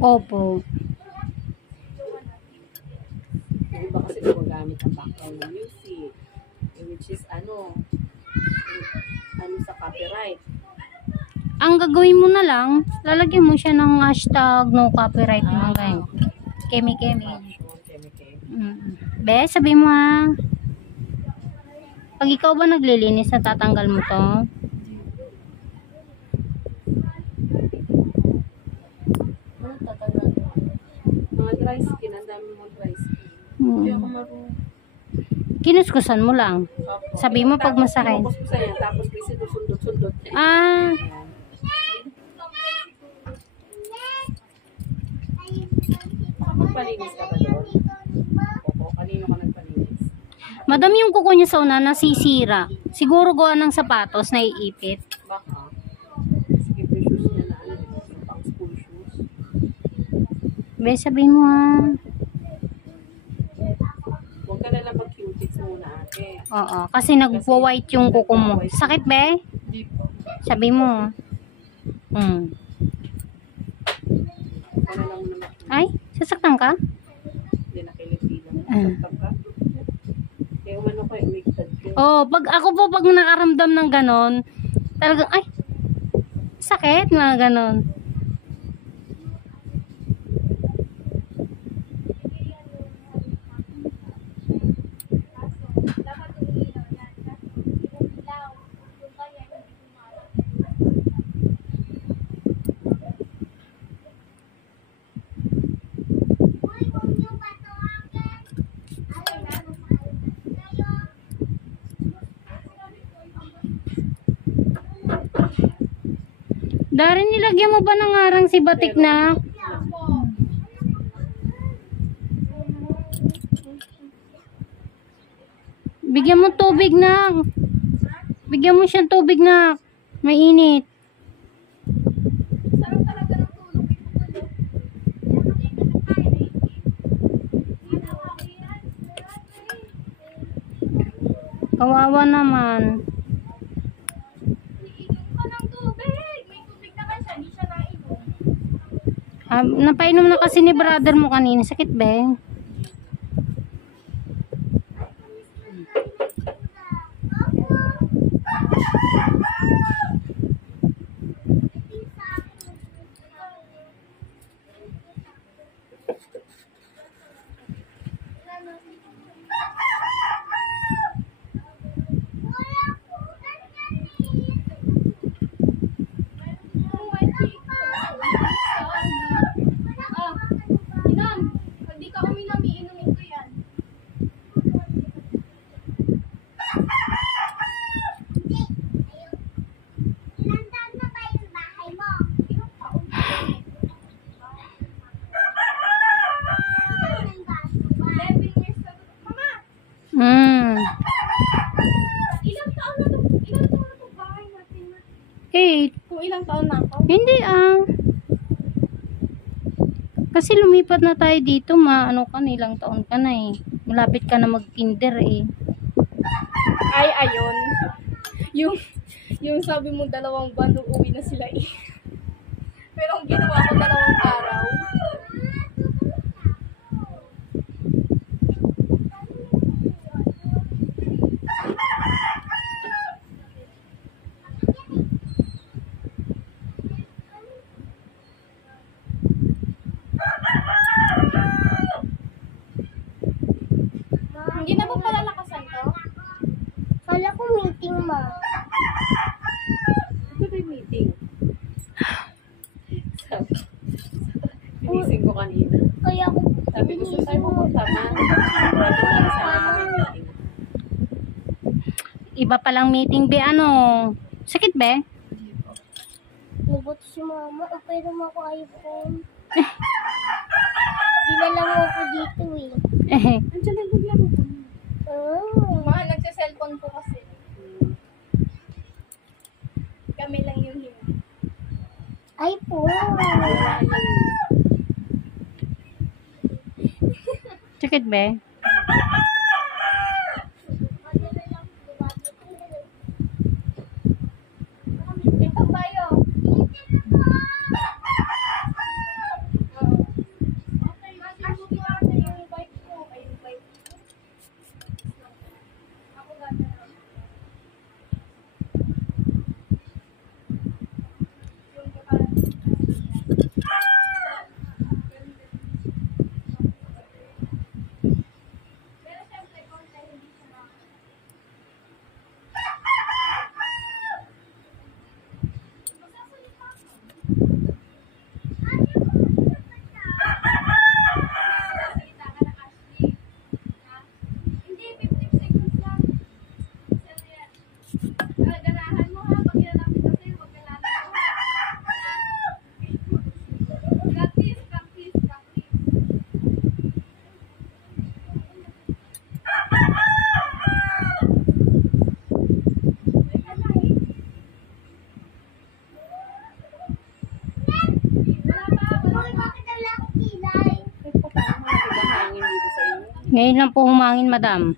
Opo. Yung iba kasi gumagamit ng background music, which is ano sa copyright. Ang gagawin mo na lang, lalagyan mo siya ng hashtag no copyright mga ganyan. Kemi-kemi. Be, sabi mo ha. Pag ikaw ba naglilinis, natatanggal mo to? Mga dry skin, ang dami mong dry skin. Hindi ako marunong. Kinuskusan mo lang. Sabi mo pag masakit. Tapos ko yan, tapos may sinusundot-sundot. Ah. Magpalinis ka ba doon? Opo, kanino ka nagpalinis? Madam, yung kuko niya sa una nasisira. Siguro gawa ng sapatos na iipit. Baka. Sige, shoes niya na pang school shoes. Be, sabi mo ha. Huwag ka na lang mag-cutics muna ate. Oo, kasi nagpo-white yung kuko mo. Sakit be? Hindi po. Sabi mo. Ano lang muna Ay, sasaktan ka? hindi nakilipilan. Sasaktan ka? Kaya umano ko, umigtad ko. Oh, pag nakaramdam ng ganon, talagang ay sakit mga ganon. Dari, nilagyan mo ba ng arang si Batik na? Bigyan mo tubig na. Bigyan mo siyang tubig na. Mainit. Kawawa naman. Napainom na kasi ni brother mo kanina. Sakit ba? Kung ilang taon na ako? Hindi kasi lumipat na tayo dito, ano ka na, ilang taon ka na eh. Malapit ka na mag-kinder eh. Ay, ayun. Yung sabi mo 2 buwan, uuwi na sila eh. Pero ang ginawa ko 2 araw. Hindi na ba pala lakasan to? Kala ko meeting mo. Ito ba yung meeting? Pinising ko kanina. Kaya ako Sabi ko sa tayo pupunta man. Sabi ko lang sa amin meeting. Iba palang meeting be, ano? Sakit be? nabuto si mama. Pero mo ako iPhone. Dinala mo ako dito eh. Andiyan lang naglaro ko. Oh. Mahal, nagsa-cellphone po kasi. Kami lang yung hindi. iPhone. Sakit be? Ito tayo. Ngayon lang po humangin, madam.